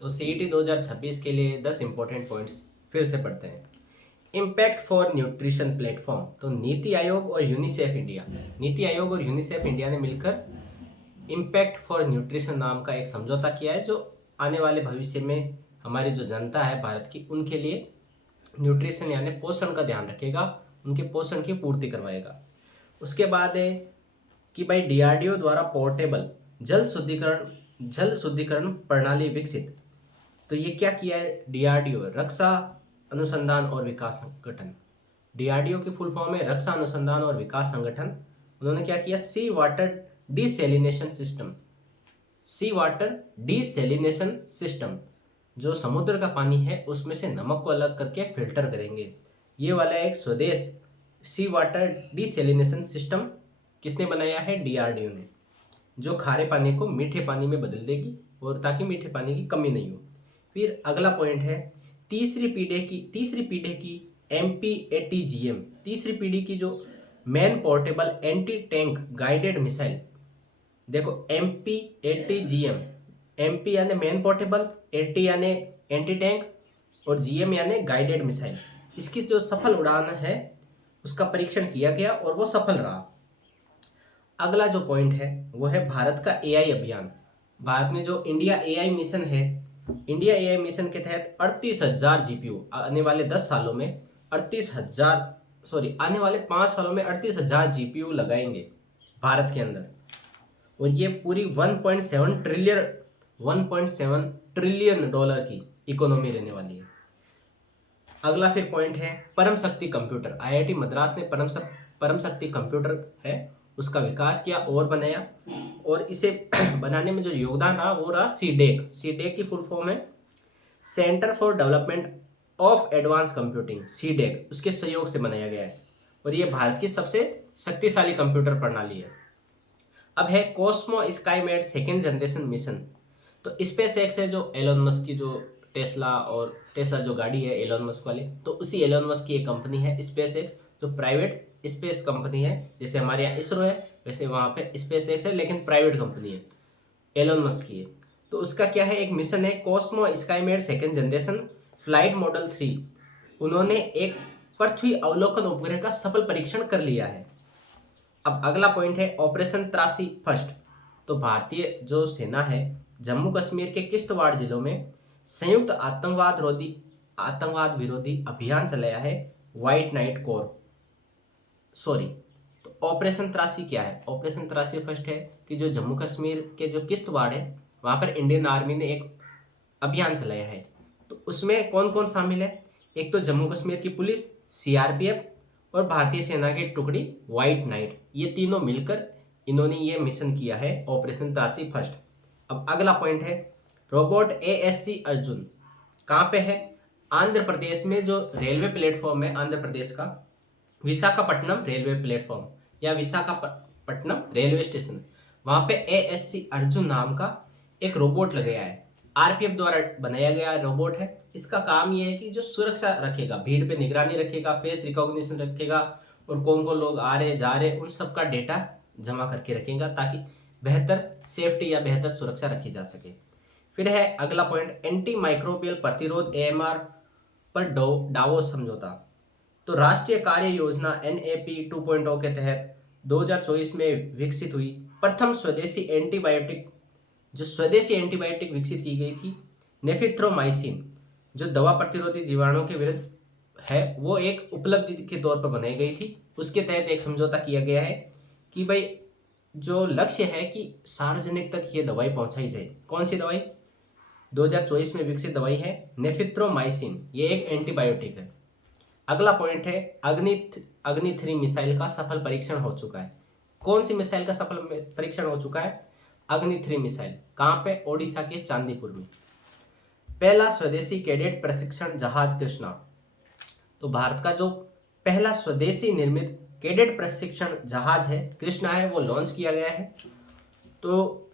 तो सीईटी 2026 के लिए 10 इंपॉर्टेंट पॉइंट्स फिर से पढ़ते हैं। Impact for nutrition platform. तो नीति आयोग और यूनिसेफ इंडिया ने मिलकर इम्पैक्ट फॉर न्यूट्रिशन नाम का एक समझौता किया है, जो आने वाले भविष्य में हमारी जो जनता है भारत की, उनके लिए न्यूट्रिशन यानी पोषण का ध्यान रखेगा, उनके पोषण की पूर्ति करवाएगा। उसके बाद है कि भाई डीआरडीओ द्वारा पोर्टेबल जल शुद्धिकरण प्रणाली विकसित। तो ये क्या किया है डीआरडीओ, रक्षा अनुसंधान और विकास संगठन। डीआरडीओ की फुल फॉर्म है रक्षा अनुसंधान और विकास संगठन। उन्होंने क्या किया, सी वाटर डिसैलिनेशन सिस्टम, जो समुद्र का पानी है उसमें से नमक को अलग करके फिल्टर करेंगे। ये वाला एक स्वदेश सी वाटर डिसैलिनेशन सिस्टम किसने बनाया है, डीआरडीओ ने, जो खारे पानी को मीठे पानी में बदल देगी और ताकि मीठे पानी की कमी नहीं हो। फिर अगला पॉइंट है तीसरी पीढ़ी की MPATGM, तीसरी पीढ़ी की जो man portable anti tank guided missile. देखो MPATGM, MP यानी मैन पोर्टेबल, AT यानी एंटी टैंक और GM यानी गाइडेड मिसाइल। इसकी जो सफल उड़ान है उसका परीक्षण किया गया और वो सफल रहा। अगला जो पॉइंट है वो है भारत का AI अभियान। भारत में जो इंडिया AI मिशन है, इंडिया AI मिशन के तहत 38,000 GPU आने वाले 10 सालों में 38,000 GPU लगाएंगे भारत के अंदर, और ये पूरी 1.7 ट्रिलियन डॉलर की इकोनॉमी रहने वाली है। अगला फिर पॉइंट है परम शक्ति कंप्यूटर। IIT मद्रास ने परम शक्ति कंप्यूटर है उसका विकास किया और बनाया, और इसे बनाने में जो योगदान रहा वो रहा सीडेक की फुल फॉर्म है centre for development of advance computing, CDAC, उसके सहयोग से बनाया गया है, और ये भारत की सबसे शक्तिशाली कंप्यूटर प्रणाली है। अब है Cosmo Skymet second generation mission. तो स्पेस एक्स है जो एलोन मस्क की, जो टेस्ला जो गाड़ी है एलोन मस्क वाली, तो उसी एलोन मस्क की एक कंपनी है स्पेस एक्स, जो प्राइवेट स्पेस कंपनी है। जैसे हमारे यहाँ इसरो है वैसे वहाँ पे स्पेस एक्स है, लेकिन प्राइवेट कंपनी है, एलोन मस्क की है। तो उसका क्या है, एक मिशन है Cosmo Skymet second generation flight model 3। उन्होंने एक पृथ्वी अवलोकन उपग्रह का सफल परीक्षण कर लिया है। अब अगला पॉइंट है ऑपरेशन त्रासी फर्स्ट। तो भारतीय जो सेना है जम्मू कश्मीर के किश्तवाड़ जिलों में संयुक्त आतंकवाद विरोधी अभियान चलाया है व्हाइट नाइट कोर। तो ऑपरेशन त्रासी क्या है, ऑपरेशन त्रासी फर्स्ट है कि जो जम्मू कश्मीर के जो किश्तवाड़ है वहां पर इंडियन आर्मी ने एक अभियान चलाया है। तो उसमें कौन कौन शामिल है, एक तो जम्मू कश्मीर की पुलिस, CRPF और भारतीय सेना की टुकड़ी व्हाइट नाइट, ये तीनों मिलकर इन्होंने ये मिशन किया है ऑपरेशन त्रासी फर्स्ट। अब अगला पॉइंट है रोबोट ASC अर्जुन। कहाँ पे है, आंध्र प्रदेश में जो रेलवे प्लेटफॉर्म है आंध्र प्रदेश का, विशाखापट्टनम रेलवे प्लेटफॉर्म या विशाखापट्टनम रेलवे स्टेशन, वहां पे ASC अर्जुन नाम का एक रोबोट लगाया है, RPF द्वारा बनाया गया रोबोट है। इसका काम ये है कि जो सुरक्षा रखेगा, भीड़ पे निगरानी रखेगा, फेस रिकॉग्निशन रखेगा, और कौन कौन लोग आ रहे जा रहे उन सबका डेटा जमा करके रखेगा, ताकि बेहतर सेफ्टी या बेहतर सुरक्षा रखी जा सके। फिर है अगला पॉइंट एंटी माइक्रोबियल प्रतिरोध AMR पर डावोस समझौता। तो राष्ट्रीय कार्य योजना NAP 2.0 के तहत 2024 में विकसित हुई प्रथम स्वदेशी एंटीबायोटिक विकसित की गई थी नेफिथ्रोमाइसिन, जो दवा प्रतिरोधी जीवाणुओं के विरुद्ध है, वो एक उपलब्धि के तौर पर बनाई गई थी। उसके तहत एक समझौता किया गया है कि भाई जो लक्ष्य है कि सार्वजनिक तक ये दवाई पहुंचाई जाए। कौन सी दवाई, 2024 में विकसित दवाई है नेफिथ्रोमाइसिन, ये एक एंटीबायोटिक है। अगला पॉइंट है अग्नि 3 मिसाइल का सफल परीक्षण हो चुका है। कौन सी मिसाइल का सफल परीक्षण हो चुका है, अग्नि 3 मिसाइल। कहाँ पे, ओडिशा के चांदीपुर में। पहला स्वदेशी कैडेट प्रशिक्षण जहाज कृष्णा। तो भारत का जो पहला स्वदेशी निर्मित कैडेट प्रशिक्षण जहाज है कृष्णा है, वो लॉन्च किया गया है। तो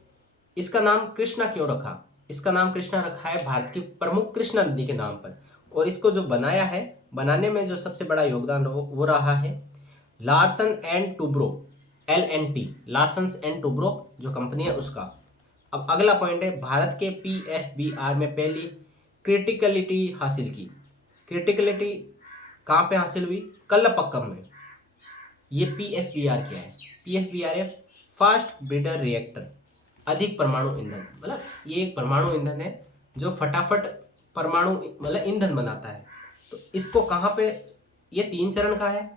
इसका नाम कृष्णा क्यों रखा, इसका नाम कृष्णा रखा है भारत की प्रमुख कृष्णा नदी के नाम पर, और इसको जो बनाया है, बनाने में जो सबसे बड़ा योगदान वो रहा है Larsen and Toubro, LNT, Larsen and Toubro जो कंपनी है उसका। अब अगला पॉइंट है, भारत के PFBR में पहली क्रिटिकलिटी हासिल की। क्रिटिकलिटी कहाँ पे हासिल हुई? कल्लपक्कम में। ये PFBR क्या है? PFBR है फास्ट ब्रीडर रिएक्टर, अधिक परमाणु ईंधन। मतलब ये एक परमाणु ईंधन है जो फटाफट परमाणु मतलब ईंधन बनाता है। तो इसको कहाँ पे, ये 3 चरण का है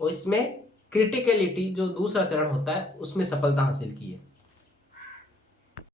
और इसमें क्रिटिकलिटी जो दूसरा चरण होता है उसमें सफलता हासिल की है।